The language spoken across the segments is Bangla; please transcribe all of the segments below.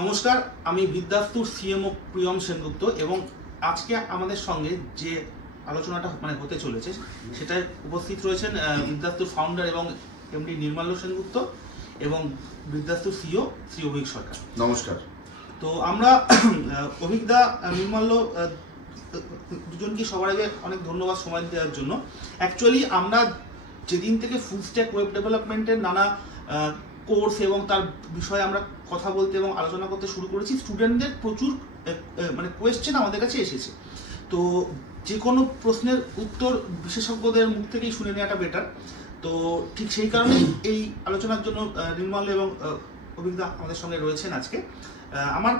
নমস্কার, আমি বিদ্যাস্তুর সিএমও প্রিয়ম সেনগুপ্ত এবং আজকে আমাদের সঙ্গে যে আলোচনাটা হতে চলেছে সেটায় উপস্থিত রয়েছেন বিদ্যাস্তুর ফাউন্ডার এবং এমডি নির্মাল্য সেনগুপ্ত এবং বিদ্যাস্তুর সিইও শ্রী অভিক সরকার। নমস্কার। তো আমরা অভিকদা, নির্মাল্য দুজনকে সবার আগে অনেক ধন্যবাদ সময় দেওয়ার জন্য। অ্যাকচুয়ালি আমরা যেদিন থেকে ফুল স্ট্যাক ওয়েব ডেভেলপমেন্টের নানা কোর্স এবং তার বিষয়ে আমরা কথা বলতে এবং আলোচনা করতে শুরু করেছি, স্টুডেন্টদের প্রচুর কোয়েশ্চেন আমাদের কাছে এসেছে। তো যে কোনো প্রশ্নের উত্তর বিশেষজ্ঞদের মুখ থেকেই শুনে নেওয়াটা বেটার। তো ঠিক সেই কারণে এই আলোচনার জন্য নির্মাল্য এবং অভিজ্ঞতা আমাদের সঙ্গে রয়েছেন আজকে। আমার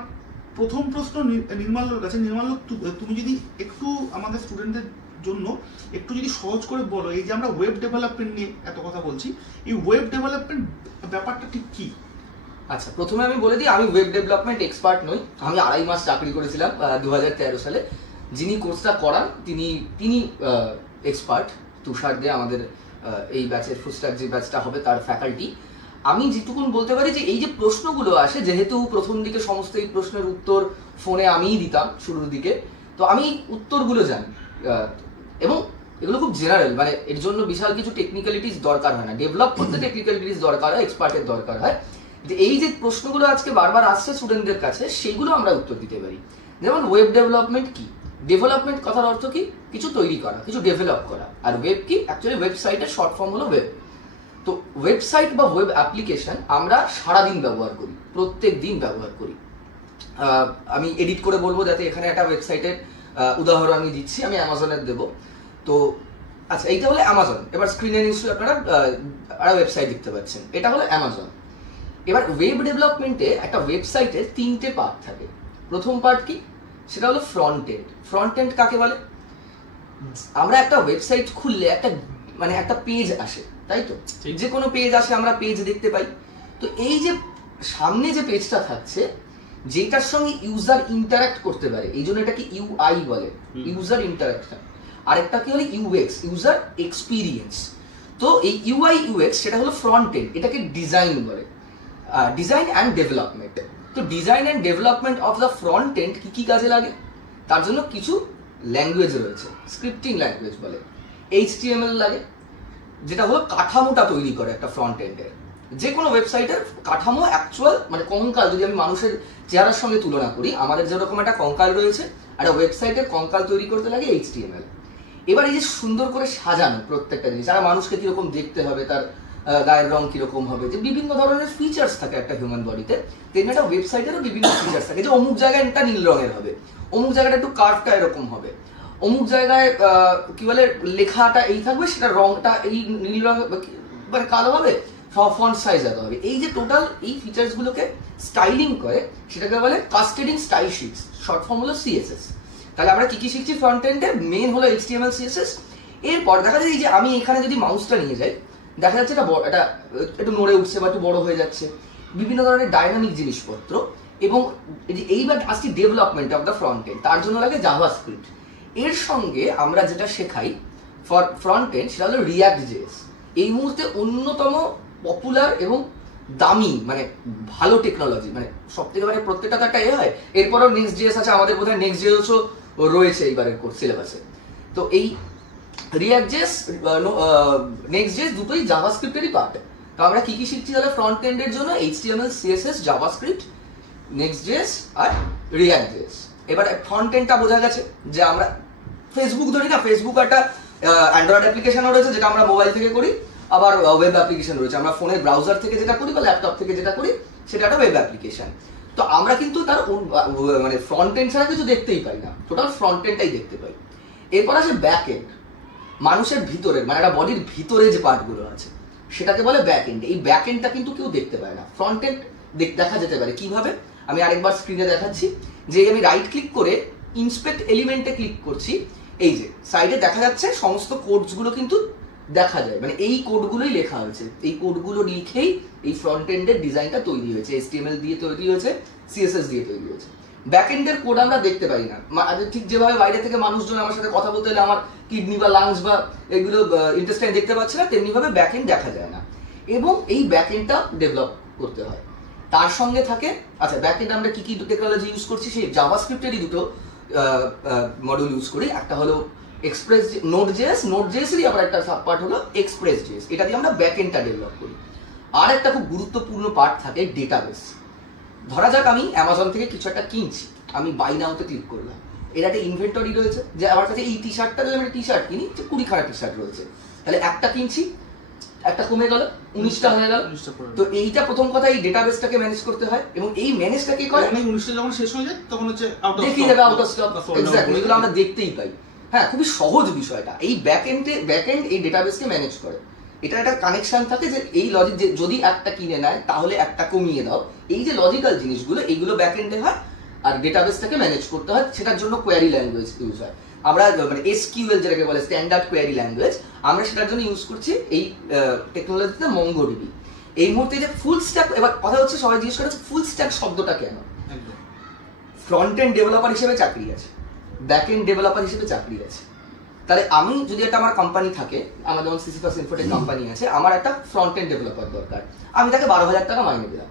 প্রথম প্রশ্ন নির্মাল্যর কাছে। নির্মাল্য, তুমি যদি একটু আমাদের স্টুডেন্টদের জন্য একটু যদি সহজ করে বলো, এই যে আমরা ওয়েব ডেভেলপমেন্ট নিয়ে এত কথা বলছি, এই ওয়েব ডেভেলপমেন্ট ব্যাপারটা ঠিক কি? আচ্ছা, প্রথমে আমি বলে দিই, আমি ওয়েব ডেভেলপমেন্ট এক্সপার্ট নই। আমি 2.5 মাস চাকরি করেছিলাম 2013 সালে। যিনি কোর্সটা করান তিনি এক্সপার্ট, তুষার দে, আমাদের এই ব্যাচের ফুলস্ট্যাক যে ব্যাচটা হবে তার ফ্যাকাল্টি। আমি যেটুকুন বলতে পারি যে এই যে প্রশ্নগুলো আসে, যেহেতু প্রথম দিকে সমস্ত এই প্রশ্নের উত্তর ফোনে আমিই দিতাম শুরুর দিকে, তো আমি উত্তরগুলো জানি এবং এগুলো খুব জেনারেল, মানে এর জন্য বিশাল কিছু টেকনিক্যালিটিস দরকার হয় না। ডেভেলপ করতে টেকনিক্যালিটিস দরকার হয়, এক্সপার্টের দরকার হয়। যে এই যে প্রশ্নগুলো আজকে বারবার আসছে স্টুডেন্টদের কাছে, সেগুলো আমরা উত্তর দিতে পারি। যেমন ওয়েব ডেভেলপমেন্ট কি? ডেভেলপমেন্ট কথার অর্থ কি? কিছু তৈরি করা, কিছু ডেভেলপ করা। আর ওয়েব কি? অ্যাকচুয়ালি ওয়েবসাইটের শর্ট ফর্ম হলো ওয়েব। তো ওয়েবসাইট বা ওয়েব অ্যাপ্লিকেশন আমরা সারাদিন ব্যবহার করি, প্রত্যেক দিন ব্যবহার করি। আমি এডিট করে বলবো যাতে এখানে একটা ওয়েবসাইটের উদাহরণ আমি দিচ্ছি, আমি অ্যামাজনের দেবো। তো আচ্ছা, এইটা হলো অ্যামাজন। এবার স্ক্রিনে নিশ্চয়ই আপনারা একটা ওয়েবসাইট দেখতে পাচ্ছেন, এটা হলো অ্যামাজন। এবার ওয়েব ডেভেলপমেন্টে একটা ওয়েবসাইটের 3টে পার্ট থাকে। প্রথম পার্ট কি? সেটা হলো ফ্রন্ট এন্ড। ফ্রন্ট এন্ড কাকে বলে? আমরা একটা ওয়েবসাইট খুললে একটা পেজ আসে, তাই তো? যে কোনো পেজ আসে, আমরা পেজ দেখতে পাই। তো এই যে সামনে যে পেজটা থাকছে, যেটার সঙ্গে ইউজার ইন্টারাক্ট করতে পারে, এই জন্য এটাকে ইউআই বলে, ইউজার ইন্টারাকশন। আরেকটা কি হলো ইউএক্স, ইউজার এক্সপিরিয়েন্স। তো এই ইউআই ইউএক্স সেটা হলো ফ্রন্ট এন্ড, এটাকে ডিজাইন বলে, ডিজাইন অ্যান্ড ডেভেলপমেন্ট। তো design and development of the front end কি কি কাজে লাগে? তার জন্য কিছু ল্যাঙ্গুয়েজ রয়েছে, স্ক্রিপ্টিং ল্যাঙ্গুয়েজ বলে। HTML লাগে, যেটা হলো কাঠামোটা তৈরি করে একটা ফ্রন্ট এন্ডের। যে কোনো ওয়েবসাইটের কাঠামো অ্যাকচুয়াল কঙ্কাল, যদি আমি মানুষের চেহারার সঙ্গে তুলনা করি, আমাদের যেরকম একটা কঙ্কাল রয়েছে, একটা ওয়েবসাইটের কঙ্কাল তৈরি করতে লাগে HTML। এবার এই যে সুন্দর করে সাজানো প্রত্যেকটা জিনিস, আর মানুষকে কিরকম দেখতে হবে, তার গায়ের রং কিরকম হবে, যে বিভিন্ন ধরনের ফিচার্স থাকে একটা হিউম্যান বডিতে, তেমনি একটা ওয়েবসাইটেরও বিভিন্ন ফিচার্স থাকে। যে অমুক জায়গায় এটা নীল রঙের হবে, অমুক জায়গাটা একটু কার্ভটা এরকম হবে, অমুক জায়গায় কি বলে লেখাটা এই থাকবে, সেটা রংটা এই নীল রঙ কালো হবে, ফন্ট সাইজ এত হবে। এই যে টোটাল এই ফিচার্স গুলোকে স্টাইলিং করে, সেটাকে বলে কাস্কেডিং স্টাইল শিটস, শর্ট ফর্ম হলো CSS। তাহলে আমরা কি কি শিখছি ফ্রন্ট এন্ডে? মেন হলো HTML CSS। এরপর দেখা যায় যে আমি এখানে যদি মাউসটা নিয়ে যাই, দেখা যাচ্ছে এটা একটু নড়ে উঠছে বা একটু বড় হয়ে যাচ্ছে, বিভিন্ন ধরনের ডাইনামিক জিনিসপত্র। এবং এইবার আসছি development of the front end, তার জন্য লাগে জাভাস্ক্রিপ্ট। এর সঙ্গে আমরা যেটা শেখাই ফর ফ্রন্ট এন্ড, সেটা হলো React.js। এই মুহূর্তে অন্যতম পপুলার এবং দামি, ভালো টেকনোলজি, সব থেকে প্রত্যেকটা তো একটা হয়। এরপরও Next.js আছে, আমাদের বোধহয় Next.js-ও রয়েছে এইবারের কোর্স সিলেবাসে। তো এই React.js, Next.js দুটোই জাভাস্ক্রিপ্টেরই পার্ট। তো আমরা কি কি শিখছি তাহলে ফ্রন্ট এন্ডের জন্য? HTML, CSS, জাভাস্ক্রিপ্ট, Next.js আর React.js। এবার ফ্রন্ট এন্ডটা বোঝা গেছে। যে আমরা ফেসবুক ধরি না, ফেসবুক একটা অ্যান্ড্রয়েড অ্যাপ্লিকেশনও রয়েছে যেটা আমরা মোবাইল থেকে করি, আবার ওয়েব অ্যাপ্লিকেশন রয়েছে, আমরা ফোনের ব্রাউজার থেকে যেটা করি বা ল্যাপটপ থেকে যেটা করি, সেটা একটা ওয়েব অ্যাপ্লিকেশন। তো আমরা কিন্তু তার ফ্রন্ট এন্ড ছাড়া কিছু দেখতেই পাই না, টোটাল ফ্রন্ট এন্ডটাই দেখতে পাই। এরপর আসে ব্যাক এন্ড, মানুষের ভিতরে, একটা বডির ভিতরে যে পার্টগুলো আছে, সেটাকে বলে ব্যাক এন্ড। এই ব্যাক এন্ডটা কিন্তু কেউ দেখতে পায় না। ফ্রন্ট এন্ড দেখা যেতে পারে কিভাবে? আমি আরেকবার স্ক্রিনে দেখাচ্ছি। যে আমি রাইট ক্লিক করে ইন্সপেক্ট এলিমেন্টে ক্লিক করছি, এই যে সাইডে দেখা যাচ্ছে সমস্ত কোডসগুলো কিন্তু দেখা যায়, এই কোডগুলোই লেখা হয়েছে। এই কোডগুলো লিখেই এই ফ্রন্ট এন্ডের ডিজাইনটা তৈরি হয়েছে, HTML দিয়ে তৈরি হয়েছে, CSS দিয়ে তৈরি হয়েছে। ব্যাক এন্ডের কোড আমরা দেখতে পাই না। ঠিক যেভাবে বাইরে থেকে মানুষজন আমার সাথে কথা বলতে হলে আমার কিডনি বা লাংস বা এগুলো ইন্টেস্টাইন দেখতে পাচ্ছে না, তেমনি ভাবে ব্যাক এন্ড দেখা যায় না। এবং এই ব্যাক এন্ডটা ডেভেলপ করতে হয়। তার সঙ্গে থাকে আচ্ছা ব্যাক এন্ড আমরা কি কি টেকনোলজি ইউজ করছি, সেই জাভাস্ক্রিপ্টেরই দুটো মডিউল ইউজ করি। একটা হলো এক্সপ্রেস নোড.js-এরই আবার একটা সাব পার্ট হলো এক্সপ্রেস.js, এটা দিয়ে আমরা ব্যাক এন্ডটা ডেভেলপ করি। আর একটা খুব গুরুত্বপূর্ণ পার্ট থাকে ডেটাবেস। ধরা যাক আমি অ্যামাজন থেকে কিছু একটা কিনছি, আমি বাই নাওতে ক্লিক করলাম, এর একটা ইনভেন্টরি রয়েছে, যে আমার কাছে এই টি শার্টটা যদি আমি টি শার্ট কিনি 20খানা টি শার্ট রয়েছে, তাহলে একটা কিনছি, একটা কমে গেল, 19টা হয়ে গেল। তো এইটা প্রথম কথা, এই ডেটাবেসটাকে ম্যানেজ করতে হয়, এবং এই ম্যানেজটাকে করে 19টা যখন শেষ হয়ে যায় তখন হচ্ছে দেখিয়ে দেবে আউট অফ স্টক। এক্স্যাক্টলি, এগুলো আমরা দেখতেই পাই। হ্যাঁ, খুবই সহজ বিষয়টা। এই ব্যাক এন্ড এই ডেটাবেসকে ম্যানেজ করে। এটা একটা কানেকশন থাকে যে এই লজিক, যে যদি একটা কিনে নেয় তাহলে একটা কমিয়ে দাও, এই যে লজিক্যাল জিনিসগুলো এইগুলো ব্যাক এন্ডে হয়, আর ডেটাবেসটাকে ম্যানেজ করতে হয়। সেটার জন্য কোয়ারি ল্যাঙ্গুয়েজ ইউজ হয়। আমরা মানে এসকিউএল যেটাকে বলে স্ট্যান্ডার্ড কোয়ারি ল্যাঙ্গুয়েজ, আমরা সেটার জন্য ইউজ করছি এই টেকনোলজিতে মঙ্গোডিবি। এই মুহূর্তে যে ফুল স্ট্যাক, এবার কথা হচ্ছে সবাই জিজ্ঞেস করে ফুল স্ট্যাক শব্দটা কেন। ফ্রন্ট এন্ড ডেভেলপার হিসেবে চাকরি আছে, ব্যাক এন্ড ডেভেলপার হিসেবে চাকরি আছে। তাহলে আমি যদি একটা আমার কোম্পানি থাকে, আমার যেমন সিসিপাস ইনফোটেক কোম্পানি আছে, আমার একটা ফ্রন্ট এন্ড ডেভেলপার দরকার, আমি তাকে 12,000 টাকা মাইনে দিলাম।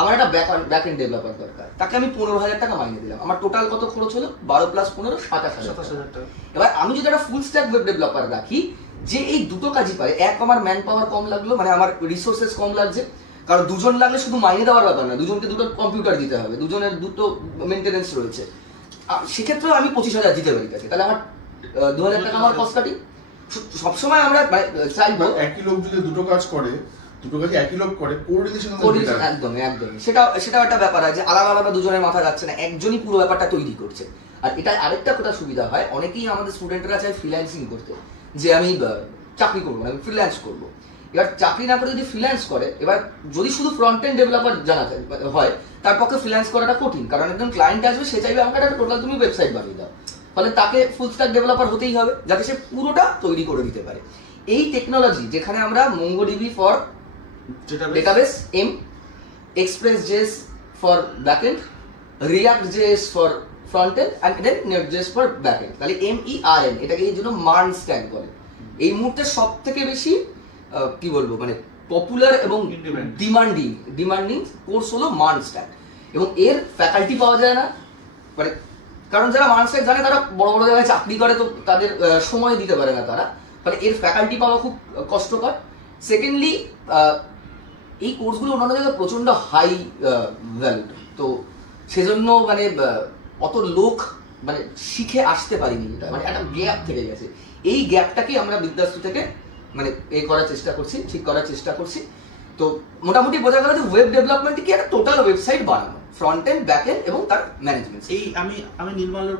আমার একটা ব্যাক এন্ড ডেভেলপার দরকার, তাকে আমি 15,000 টাকা মাইনে দিলাম। আমার টোটাল কত খরচ হলো? 12 + 15 27,000 টাকা। এবার আমি যদি একটা ফুল স্ট্যাক ওয়েব ডেভেলপার রাখি, যে এই দুটো কাজই পারে, এক আমার ম্যান পাওয়ার কম লাগলো, মানে আমার রিসোর্সেস কম লাগছে, কারণ দুজন লাগলে শুধু মাইনে দেওয়ার ব্যাপার না, দুজনকে দুটো কম্পিউটার দিতে হবে, দুজনের দুটো মেনটেনেন্স রয়েছে, সেক্ষেত্রেও আমি 25,000 দিতে পারি তাকে, তাহলে আমার 2,000 টাকা আমার কস্ট কাটি। সবসময় আমরা চাইবো একই লোক যদি দুটো কাজ করে, দুটো কাজ একই লোক করে, কোঅর্ডিনেশন একদম সেটা একটা ব্যাপার আছে, আলাদা আলাদা দুজনের মাথা যাচ্ছে না, একজনই পুরো ব্যাপারটা তৈরি করছে। আর এটা আরেকটা কথা সুবিধা হয়, অনেকেই আমাদের স্টুডেন্টরা চায় ফ্রিল্যান্সিং করতে, যে আমি চাকরি করবো না, আমি ফ্রিল্যান্স করবো। এবার চাকরি না করে যদি ফ্রিল্যান্স করে, এবার যদি শুধু ফ্রন্ট এন্ড ডেভেলপার জানা হয়, তার পক্ষে ফ্রিল্যান্স করাটা কঠিন, কারণ একজন ক্লায়েন্ট আসবে, সে চাইবে আমাকে একটা টোটাল তুমি ওয়েবসাইট বানিয়ে দাও, ফলে তাকে ফুল স্ট্যাক ডেভেলপার হতেই হবে, যাতে সে পুরোটা তৈরি করে দিতে পারে। এই টেকনোলজি যেখানে আমরা MongoDB for database, Express.js for backend, React.js for front end, and then Node.js for backend, তাহলে MERN, এটাকে এই জন্য মার্ন স্ট্যাক বলে। এই মুহূর্তে সব থেকে বেশি কি বলবো, মানে পপুলার এবং ডিমান্ডিং কোর্স হলো মার্ন স্ট্যাক, এবং এর ফ্যাকাল্টি পাওয়া যায় না, মানে কারণ যারা মার্ন স্ট্যাক জানে তারা বড় বড় জায়গায় চাকরি করে, তো তাদের সময় দিতে পারে না তারা, ফলে এর ফ্যাকাল্টি পাওয়া খুব কষ্টকর। সেকেন্ডলি, এই কোর্সগুলো অন্যান্য জায়গায় প্রচন্ড হাই ভ্যালু, তো সেজন্য মানে অত লোক মানে শিখে আসতে পারিনি, মানে একটা গ্যাপ থেকে গেছে। এই গ্যাপটাকে আমরা বিদ্যাশ্রী থেকে মানে ঠিক করার চেষ্টা করছি। তো মোটামুটি বোঝা গেল যে ওয়েব ডেভেলপমেন্ট কি একটা টোটাল ওয়েবসাইট বানানো, ফ্রন্ট এন্ড ব্যাক এন্ড এবং তার ম্যানেজমেন্ট। এই আমি নির্মলের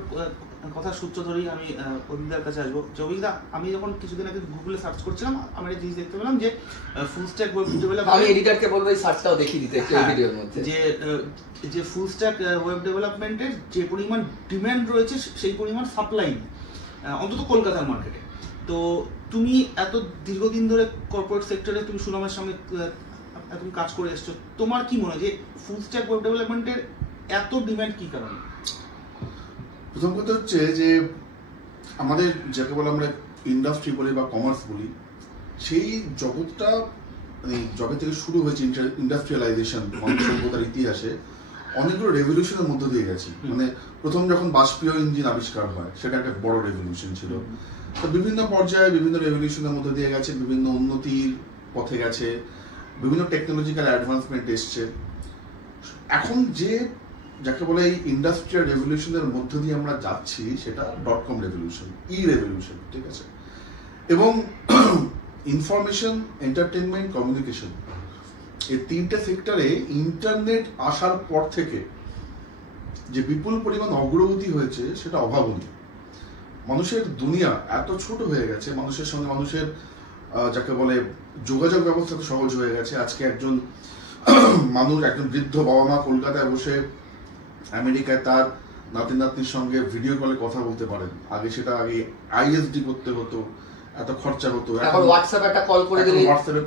কথা সূত্র ধরেই আমি অভিজ্ঞতার কাছে আসবো। যে অভিজ্ঞতা, আমি যখন কিছুদিন আগে গুগলে সার্চ করছিলাম, আমি একটা জিনিস দেখতে পেলাম যে ফুল স্ট্যাক ওয়েব ডেভেলপার, আমি এডিটরকে বলবো এই সার্চটাও দেখিয়ে দিতে একটু ভিডিওর মধ্যে, যে ফুল স্ট্যাক ওয়েব ডেভেলপমেন্টের যে পরিমাণ ডিমান্ড রয়েছে, সেই পরিমাণ সাপ্লাই অন্তত কলকাতার মার্কেটে। তো তুমি এত দীর্ঘদিন ধরে কর্পোরেট সেক্টরে তুমি সুনামের সঙ্গে তুমি কাজ করে এসছো, তোমার কি মনে হয় যে ফুল স্ট্যাক ওয়েব ডেভেলপমেন্টের এত ডিমান্ড কি কারণে? প্রথম কথা হচ্ছে যে আমাদের যাকে বলে আমরা ইন্ডাস্ট্রি বলি বা কমার্স বলি, সেই জগৎটা মানে যবে থেকে শুরু হয়েছে ইন্ডাস্ট্রিয়ালাইজেশন মানব সভ্যতার ইতিহাসে, অনেকগুলো রেভলিউশনের মধ্য দিয়ে গেছি। মানে প্রথম যখন বাষ্পীয় ইঞ্জিন আবিষ্কার হয়, সেটা একটা বড় রেভলিউশন ছিল। তো বিভিন্ন পর্যায়ে বিভিন্ন রেভলিউশনের মধ্য দিয়ে গেছে, বিভিন্ন উন্নতির পথে গেছে, বিভিন্ন টেকনোলজিক্যাল অ্যাডভান্সমেন্ট এসছে। এখন যে যাকে বলে এই ইন্ডাস্ট্রিয়াল রেভলিউশনের মধ্য দিয়ে আমরা যাচ্ছি, সেটা .com রেভলিউশন, রেভলিউশন, ঠিক আছে। এবং ইনফরমেশন, এন্টারটেনমেন্ট, কমিউনিকেশন, এই তিনটে সেক্টরে ইন্টারনেট আসার পর থেকে যে বিপুল পরিমাণ অগ্রগতি হয়েছে, সেটা অভাবনীয়। মানুষের দুনিয়া এত ছোট হয়ে গেছে, মানুষের সঙ্গে মানুষের যাকে বলে যোগাযোগ ব্যবস্থা তো সহজ হয়ে গেছে। আজকে একজন বৃদ্ধ বাবা মা কলকাতায় বসে আমেরিকায় তার নাতি নাতনির সঙ্গে ভিডিও কলে কথা বলতে পারেন। আগে ISD করতে হতো, এত খরচা হতো, এখন হোয়াটসঅ্যাপে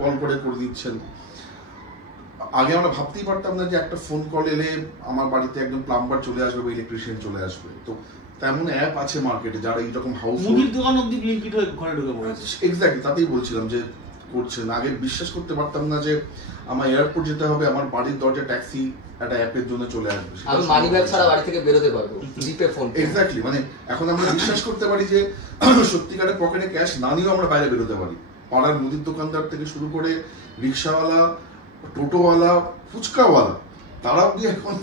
কল করে দিচ্ছেন। আগে আমরা ভাবতেই পারতাম না যে একটা ফোন কল এলে আমার বাড়িতে একজন প্লাম্বার চলে আসবে বা ইলেকট্রিশিয়ান চলে আসবে। তো তেমন অ্যাপ আছে মার্কেটে যারা এইরকম হাউস মুদির দোকান অবধি ব্লিঙ্কিট হয়ে ঘরে ঢুকে পড়েছে। এক্স্যাক্টলি, তাতেই বলছিলাম যে করছেন। আগে বিশ্বাস করতে পারতাম না যে আমার এয়ারপোর্ট যেতে হবে, আমার বাড়ির দরজা ট্যাক্সি একটা অ্যাপের জন্য চলে আসবে, আমি মানি ব্যাগ ছাড়া বাড়ি থেকে বেরোতে পারবো, জিপে ফোন। এক্স্যাক্টলি, মানে এখন আমরা বিশ্বাস করতে পারি যে সত্যিকারের পকেটে ক্যাশ না নিয়েও আমরা বাইরে বেরোতে পারি। পাড়ার মুদির দোকানদার থেকে শুরু করে রিক্সাওয়ালা, টোটোওয়ালা, ফুচকাওয়ালা, তারা অব্দি এখন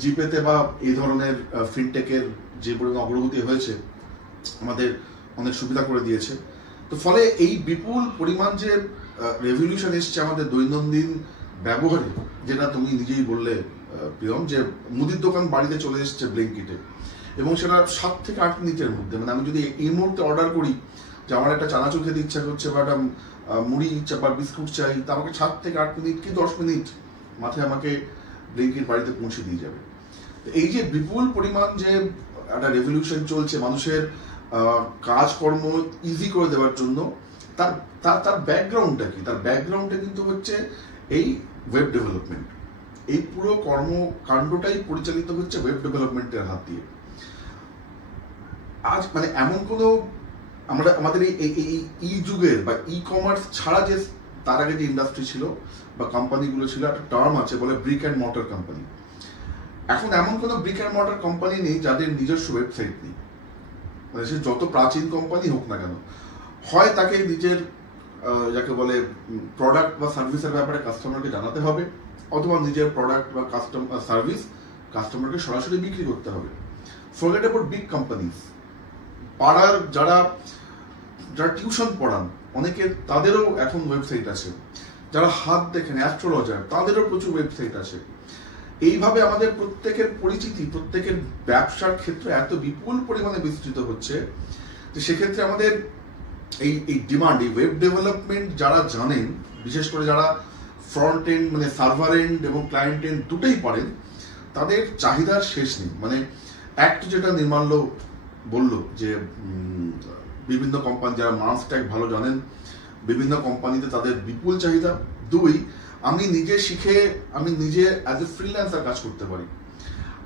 জিপেতে বা এই ধরনের ফিনটেকের যে পরিমাণ অগ্রগতি হয়েছে আমাদের অনেক সুবিধা করে দিয়েছে। তো ফলে এই বিপুল পরিমাণ যে রেভলিউশন এসছে আমাদের দৈনন্দিন ব্যবহারে, যেটা তুমি নিজেই বললে প্রিয়ম, যে মুদির দোকান বাড়িতে চলে এসছে ব্লিঙ্কিটে, এবং সেটা 7 থেকে 8 মিনিটের মধ্যে। মানে আমি যদি এই মুহূর্তে অর্ডার করি যে আমার একটা চানাচুর খেতে ইচ্ছা করছে বা একটা মুড়ি বা বিস্কুট চাই, তা আমাকে 7 থেকে 8 মিনিট কি 10 মিনিট মাথায় আমাকে ব্লিঙ্কিট বাড়িতে পৌঁছে দিয়ে যাবে। এই যে বিপুল পরিমাণ যে একটা রেভলিউশন চলছে মানুষের কাজকর্ম ইজি করে দেওয়ার জন্য, তার তার তার ব্যাকগ্রাউন্ডটা কি? তার ব্যাকগ্রাউন্ডটা কিন্তু হচ্ছে এই ওয়েব ডেভেলপমেন্ট। এই পুরো কর্মকাণ্ডটাই পরিচালিত হচ্ছে ওয়েব ডেভেলপমেন্টের হাত দিয়ে। আজ মানে এমন কোনো আমাদের এই যুগের বা ই কমার্স ছাড়া যে তার আগে যে ইন্ডাস্ট্রি ছিল বা কোম্পানিগুলো ছিল, একটা টার্ম আছে বলে ব্রিক অ্যান্ড মর্টার কোম্পানি। এখন এমন কোনো ব্রিক অ্যান্ড মর্টার কোম্পানি নেই যাদের নিজস্ব ওয়েবসাইট নেই। মানে সে যত প্রাচীন কোম্পানি হোক না কেন, হয় তাকে নিজের যাকে বলে প্রোডাক্ট বা সার্ভিসের ব্যাপারে কাস্টমারকে জানাতে হবে, অথবা নিজের প্রোডাক্ট বা সার্ভিস কাস্টমারকে সরাসরি বিক্রি করতে হবে। Forget about big companies. পাড়ার যারা টিউশন পড়ান অনেকে, তাদেরও এখন ওয়েবসাইট আছে। যারা হাত দেখেন, অ্যাস্ট্রোলজার, তাদেরও প্রচুর ওয়েবসাইট আছে। এইভাবে আমাদের প্রত্যেকের পরিচিতি, প্রত্যেকের ব্যবসার ক্ষেত্রে এত বিপুল পরিমাণে বিস্তৃত হচ্ছে যে সেক্ষেত্রে আমাদের এই ডিমান্ড, এই ওয়েব ডেভেলপমেন্ট যারা জানেন, বিশেষ করে যারা ফ্রন্ট এন্ড মানে সার্ভার এন্ড এবং ক্লায়েন্ট এন্ড দুটোই পারেন, তাদের চাহিদার শেষ নেই। মানে একটা যেটা নির্মাল্য বললো যে বিভিন্ন কোম্পানি যারা মার্স ট্যাগ ভালো জানেন, বিভিন্ন কোম্পানিতে তাদের বিপুল চাহিদা। 2, আমি নিজে শিখে আমি নিজে অ্যাজ এ ফ্রিল্যান্সার কাজ করতে পারি।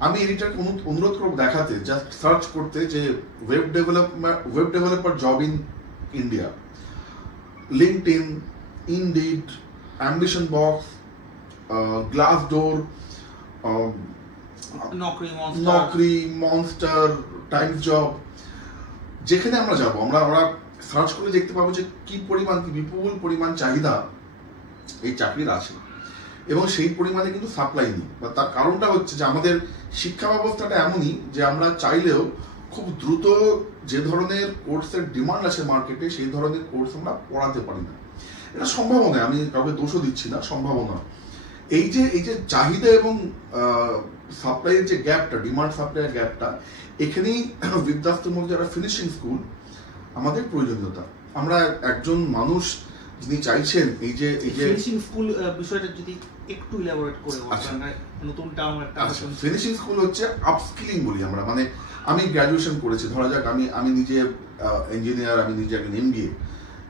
আমি এডিটারকে অনুরোধ করব দেখাতে, জাস্ট সার্চ করতে যে web developer job in India, LinkedIn, indeed, ambition box, Glassdoor, Naukri, monster, Times job. যেখানে আমরা যাব, আমরা সার্চ করে দেখতে পাবো যে কি বিপুল পরিমাণ চাহিদা এই চাকরির আছে, এবং সেই পরিমাণে কিন্তু সাপ্লাই নেই। বা তার কারণটা হচ্ছে যে আমাদের শিক্ষা ব্যবস্থাটা এমনই যে আমরা চাইলেও খুব দ্রুত যে ধরনের কোর্সের ডিমান্ড আছে মার্কেটে, সেই ধরনের কোর্স আমরা পড়াতে পারি না। এটা সম্ভাবনা, আমি কাউকে দোষও দিচ্ছি না, সম্ভাবনা। এই যে চাহিদা এবং সাপ্লাইয়ের যে গ্যাপটা, ডিমান্ড সাপ্লাইয়ের গ্যাপটা, এখানেই বিদ্যাস্তের মধ্যে একটা ফিনিশিং স্কুল আমাদের প্রয়োজনীয়তা। আমরা একজন মানুষ যিনি চাইছেন এই যে ফিনিশিং স্কুল বিষয়টা যদি একটু ইলাবোরেট করে বলেন, নতুন টার্ম একটা। ফিনিশিং স্কুল হচ্ছে আপস্কিলিং বলি আমরা। মানে আমি গ্র্যাজুয়েশন করেছি, ধরা যাক আমি নিজে ইঞ্জিনিয়ার, আমি নিজে একজন MBA।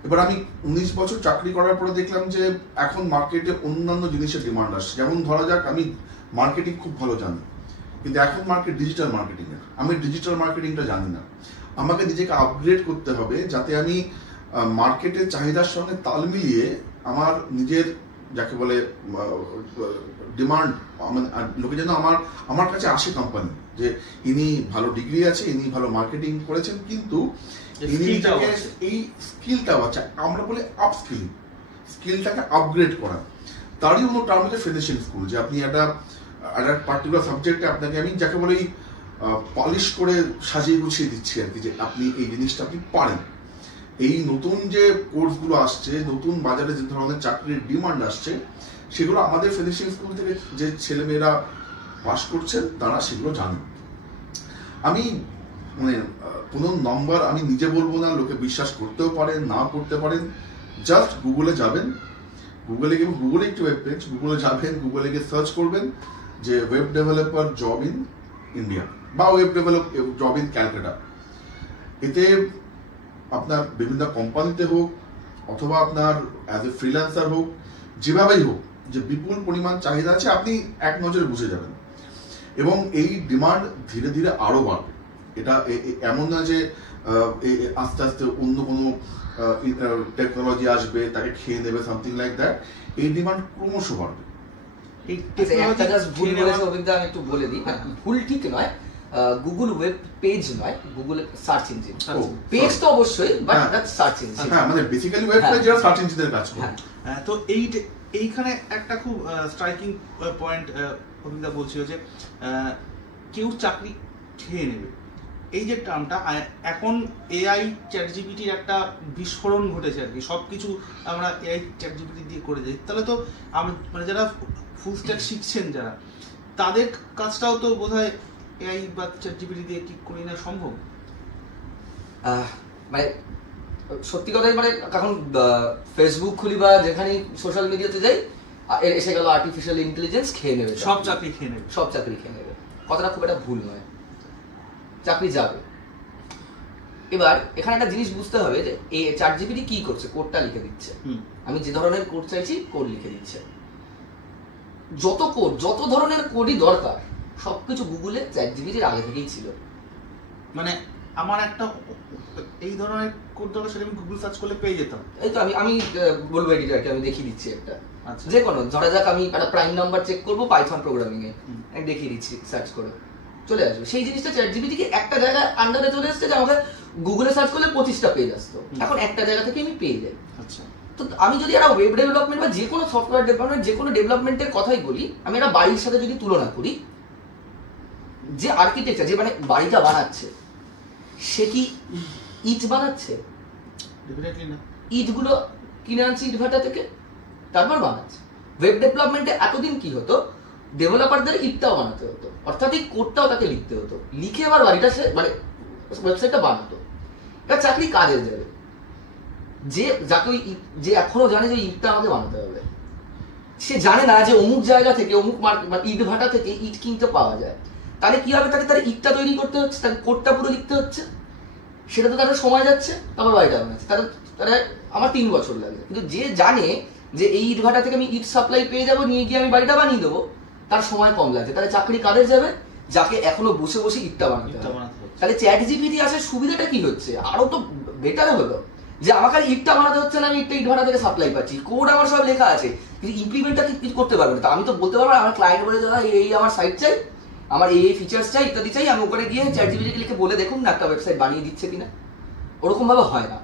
এবার আমি 19 বছর চাকরি করার পরে দেখলাম যে এখন মার্কেটে অন্যান্য জিনিসের ডিমান্ড আসছে। যেমন ধরা যাক আমি মার্কেটিং খুব ভালো জানি, কিন্তু এখন মার্কেট ডিজিটাল মার্কেটিং এর, আমি ডিজিটাল মার্কেটিংটা জানি না। আমাকে নিজেকে আপগ্রেড করতে হবে যাতে আমি মার্কেটের চাহিদার সঙ্গে তাল মিলিয়ে আমার নিজের যাকে বলে ডিমান্ড, লোকে যেন আমার কাছে আসে কোম্পানি, যে ইনি ভালো ডিগ্রি আছে, ইনি ভালো মার্কেটিং করেছেন, কিন্তু এই স্কিলটাও আছে। আমরা বলি আপস্কিলিং, স্কিলটাকে আপগ্রেড করা। তারই অন্য টার্ম হচ্ছে ফিনিশিং স্কুল, যে আপনি একটা পার্টিকুলার সাবজেক্টে আপনাকে আমি যাকে বলি পলিশ করে সাজিয়ে গুছিয়ে দিচ্ছি আর কি, যে আপনি এই জিনিসটা আপনি পারেন। এই নতুন যে কোর্সগুলো আসছে, নতুন বাজারে যে ধরনের চাকরির ডিমান্ড আসছে, সেগুলো আমাদের ফিনিশিং স্কুল থেকে যে ছেলেমেয়েরা পাস করছেন তারা সেগুলো জানেন। আমি মানে কোনো নম্বর আমি নিজে বলবো না, লোকে বিশ্বাস করতেও পারেন, না করতে পারেন। জাস্ট গুগলে যাবেন, গুগলে একটি ওয়েব পেজ, গুগলে যাবেন, গুগলে গিয়ে সার্চ করবেন যে web developer job in India বা web develop job in Calcutta. এতে আপনার বিভিন্ন কোম্পানিতে হোক অথবা আপনার অ্যাজ এ ফ্রিল্যান্সার হোক, যেভাবেই হোক, যে বিপুল পরিমাণ চাহিদা আছে আপনি এক নজরে বুঝে যাবেন। এবং এই ডিমান্ড ধীরে ধীরে আরো বাড়বে। এটা এমন না যে আস্তে আস্তে অন্য কোনো টেকনোলজি আসবে, তাকে খেয়ে নেবে, সামথিং লাইক দ্যাট, এই ডিমান্ড ক্রমশ বাড়বে। এই একটা জাস্ট ভুল বলেছে অভিজ্ঞতা, আমি একটু বলে দিই। ভুল ঠিক নয়, গুগল ওয়েব পেজ নয়, গুগল সার্চ ইঞ্জিন। পেজ তো অবশ্যই, বাট দ্যাট সার্চ ইঞ্জিন। হ্যাঁ, মানে বেসিক্যালি ওয়েব পেজ যেটা সার্চ ইঞ্জিনের কাজ করে। তো এইখানে একটা খুব স্ট্রাইকিং পয়েন্ট অভিজ্ঞতা বলছিল যে কেউ চাকরি খেয়ে নেবে, এই যে টার্মটা এখন এআই চ্যাট জিপিটির একটা বিস্ফোরণ ঘটেছে আর কি, সবকিছু আমরা এআই চ্যাট জিপিটি দিয়ে করে যাই। তাহলে তো মানে যারা ফুল স্ট্যাক শিখছেন যারা, তাদের কাজটাও তো বোধহয় এআই বা চ্যাট জিপিটি দিয়ে ঠিক করে নেওয়া সম্ভব। মানে সত্যি কথাই, মানে এখন ফেসবুক খুলি বা যেখানে সোশ্যাল মিডিয়াতে যাই, এসে গেল আর্টিফিশিয়াল ইন্টেলিজেন্স খেয়ে নেবে, সব চাকরি খেয়ে নেবে, সব চাকরি খেয়ে নেবে। কথাটা খুব একটা ভুল নয়, চাকরি যাবে। এবার এখানে একটা জিনিস বুঝতে হবে যে এই চ্যাট জিপিটি কি করছে, কোডটা লিখে দিচ্ছে। আমি যে ধরনের কোড চাইছি কোড লিখে দিচ্ছে। যত ধরনের কোডই দরকার সবকিছু গুগলে চ্যাট জিপিটির আগে থেকেই ছিল। মানে আমার একটা এই ধরনের কোড দরকার, সেটা আমি গুগল সার্চ করলে পেয়ে যেতাম। এই তো আমি বলবো এডিটরকে, আমি দেখিয়ে দিচ্ছি একটা, আচ্ছা, যে কোনো ধরা যাক আমি একটা প্রাইম নাম্বার চেক করবো পাইথন প্রোগ্রামিং এ, আমি দেখিয়ে দিচ্ছি, সার্চ করে চলে আসবে। সেই জিনিসটা চ্যাট জিপিটি কি একটা জায়গায় আন্ডারে চলে এসেছে, যে আমাকে গুগলে সার্চ করলে 25টা পেজ আসতো, এখন একটা জায়গা থেকে আমি পেয়ে যাই। আচ্ছা, তো আমি যদি একটা ওয়েব ডেভেলপমেন্ট বা যে কোনো সফটওয়্যার ডেভেলপমেন্ট, যে কোনো ডেভেলপমেন্টের কথাই বলি, আমি একটা বাড়ির সাথে যদি তুলনা করি, যে আর্কিটেকচার, যে মানে বাড়িটা বানাচ্ছে, সে কি ইট বানাচ্ছে? ডেফিনেটলি না। ইটগুলো কিনে আনছে ইট ভাটা থেকে, তারপর বানাচ্ছে। ওয়েব ডেভেলপমেন্টে এতদিন কি হতো, ডেভেলপারদের ইটটাও বানাতে হতো, অর্থাৎ এই কোডটাও তাকে লিখতে হতো, লিখে আবার বাড়িটা সে মানে ওয়েবসাইটটা বানাতো। এটা চাকরি কাজে যাবে যে যাকে ওই যে এখনো জানে যে ইটটা আমাকে বানাতে হবে, সে জানে না যে অমুক জায়গা থেকে অমুক মানে ইট ভাটা থেকে ইট কিনতে পাওয়া যায়। তাহলে কি হবে, তাকে তার ইটটা তৈরি করতে হচ্ছে, তাকে কোডটা পুরো লিখতে হচ্ছে, সেটা তো তাদের সময় যাচ্ছে, আবার বাড়িটা বানাচ্ছে, তারা আমার 3 বছর লাগে। কিন্তু যে জানে যে এই ইট ভাটা থেকে আমি ইট সাপ্লাই পেয়ে যাবো, নিয়ে গিয়ে আমি বাড়িটা বানিয়ে দেবো, তার সময় কম লাগছে। তাহলে চাকরি কাদের যাবে, যাকে এখনো বসে বসে ইটটা বানাতে হবে। তাহলে চ্যাট জিপিটি আসার সুবিধাটা কি হচ্ছে, আরো তো বেটার হলো, যে আমাকে আর ইটটা বানাতে হচ্ছে না, আমি ইট ভাটা থেকে সাপ্লাই পাচ্ছি, কোড আমার সব লেখা আছে, কিন্তু ইমপ্লিমেন্টটা কিছু করতে পারবে না। তো আমি তো বলতে পারবো আমার ক্লায়েন্ট বলে দাদা এই আমার সাইট চাই, আমার এই ফিচার্স চাই, ইত্যাদি চাই, আমি ওখানে গিয়ে চ্যাট জিপিটি লিখে বলে দেখুন না একটা ওয়েবসাইট বানিয়ে দিচ্ছে কিনা। ওরকম ভাবে হয় না।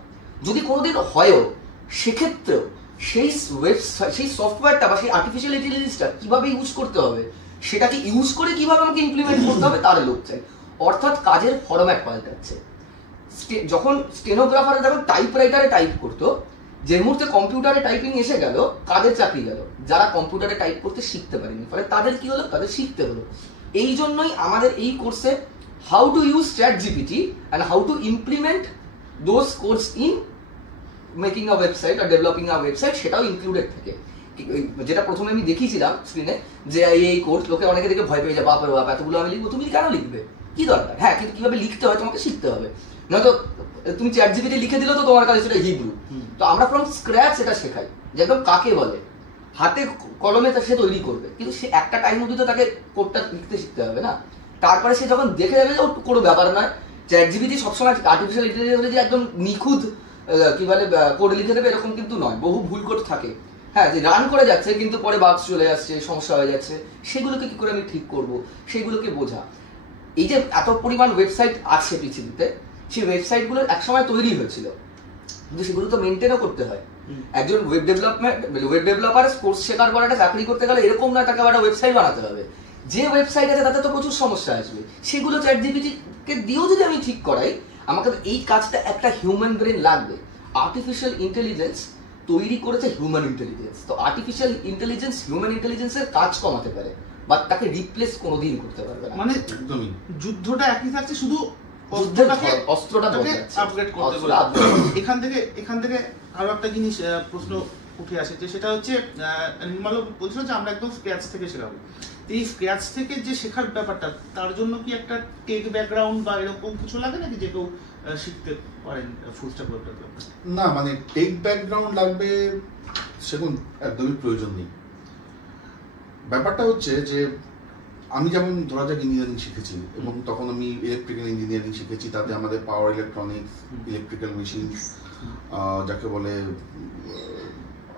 যদি কোনোদিন হয়ও, সেক্ষেত্রেও সেই সফটওয়্যারটা বা সেই আর্টিফিশিয়াল ইন্টেলিজেন্সটা কিভাবে ইউজ করতে হবে, সেটাকে ইউজ করে কিভাবে আমাকে ইমপ্লিমেন্ট করতে হবে তার লোক চাই। অর্থাৎ কাজের ফরম্যাট পাল্টাচ্ছে। যখন স্টেনোগ্রাফার যখন টাইপরাইটারে টাইপ করতো, যে মুহূর্তে কম্পিউটারে টাইপিং এসে গেল, কাদের চাকরি গেল? যারা কম্পিউটারে টাইপ করতে শিখতে পারেনি, ফলে তাদের কি হলো, তাদের শিখতে হলো। এই জন্যই আমাদের এই কোর্সে how to use chat GPT and how to implement those course in making a website R developing a website, সেটাও ইনক্লুডেড থাকে। যেটা প্রথমে আমি দেখিয়েছিলাম স্ক্রিনে, যে এই কোর্স লোকে অনেকে দেখে ভয় পেয়ে যায়, বাপরে বাপ এতগুলো আমি লিখবো, তুমি কেন লিখবে, কি দরকার? হ্যাঁ, কিন্তু কিভাবে লিখতে হয় তোমাকে শিখতে হবে, নয়তো তুমি চ্যাট জিপিটি লিখে দিলে তো তোমার কাছে সেটা হিব্রু। তো আমরা ফ্রম স্ক্র্যাচ এটা শেখাই, যে একদম কাকে বলে হাতে কলমে সে তৈরি করবে, কিন্তু সে একটা টাইম অবধি তো তাকে কোডটা লিখতে শিখতে হবে না। তারপরে সে যখন দেখে যাবে যে কোনো ব্যাপার নয়, চ্যাট জিপিটি সবসময় আর্টিফিশিয়াল ইন্টেলিজেন্স যে একদম নিখুঁত কি বলে কোড লিখে দেবে এরকম কিন্তু নয়, বহু ভুল কোড থাকে। হ্যাঁ, যে রান করে যাচ্ছে কিন্তু পরে বাগ চলে আসছে, সমস্যা হয়ে যাচ্ছে, সেগুলোকে কি করে আমি ঠিক করব, সেগুলোকে বোঝা। এই যে এত পরিমাণ ওয়েবসাইট আছে পৃথিবীতে, সেই ওয়েবসাইটগুলো একসময় তৈরি হয়েছিল, কিন্তু সেগুলো তো মেনটেনও করতে হয়। একজন ওয়েব ডেভেলপার কোর্স শেখার পর একটা চাকরি করতে গেলে এরকম না তাকে একটা ওয়েবসাইট বানাতে হবে। যে ওয়েবসাইট আছে তাতে তো প্রচুর সমস্যা আসবে, সেগুলো চ্যাট জিপিটিকে দিয়েও যদি আমি ঠিক করাই, আমাকে এই কাজটা একটা হিউম্যান ব্রেন লাগবে। আর্টিফিশিয়াল ইন্টেলিজেন্স তৈরি করেছে হিউম্যান ইন্টেলিজেন্স, তো আর্টিফিশিয়াল ইন্টেলিজেন্স হিউম্যান ইন্টেলিজেন্সের কাজ কমাতে পারে, বাট তাকে রিপ্লেস কোনোদিন করতে পারবে না। মানে একদমই যুদ্ধটা একই থাকছে, শুধু অস্ত্রটা আপগ্রেড করতে হবে। এখান থেকে আরো একটা জিনিস প্রশ্ন উঠে আসে, যে সেটা হচ্ছে নির্মল বলছিল যে আমরা একদম স্ক্র্যাচ থেকে শেখাবো। এই স্ক্র্যাচ থেকে যে শেখার ব্যাপারটা, তার জন্য কি একটা টেক ব্যাকগ্রাউন্ড বা এরকম কিছু লাগে নাকি, যে কেউ শিখতে পারেন ফুল স্ট্যাক ওয়েব ডেভেলপমেন্ট? না, মানে টেক ব্যাকগ্রাউন্ড লাগবে সেরকম একদমই প্রয়োজন নেই। ব্যাপারটা হচ্ছে যে আমি যেমন ধরা যাক ইঞ্জিনিয়ারিং শিখেছি এবং তখন আমি ইলেকট্রিক্যাল ইঞ্জিনিয়ারিং শিখেছি, তাতে আমাদের পাওয়ার ইলেকট্রনিক্স, ইলেকট্রিক্যাল মেশিন, যাকে বলে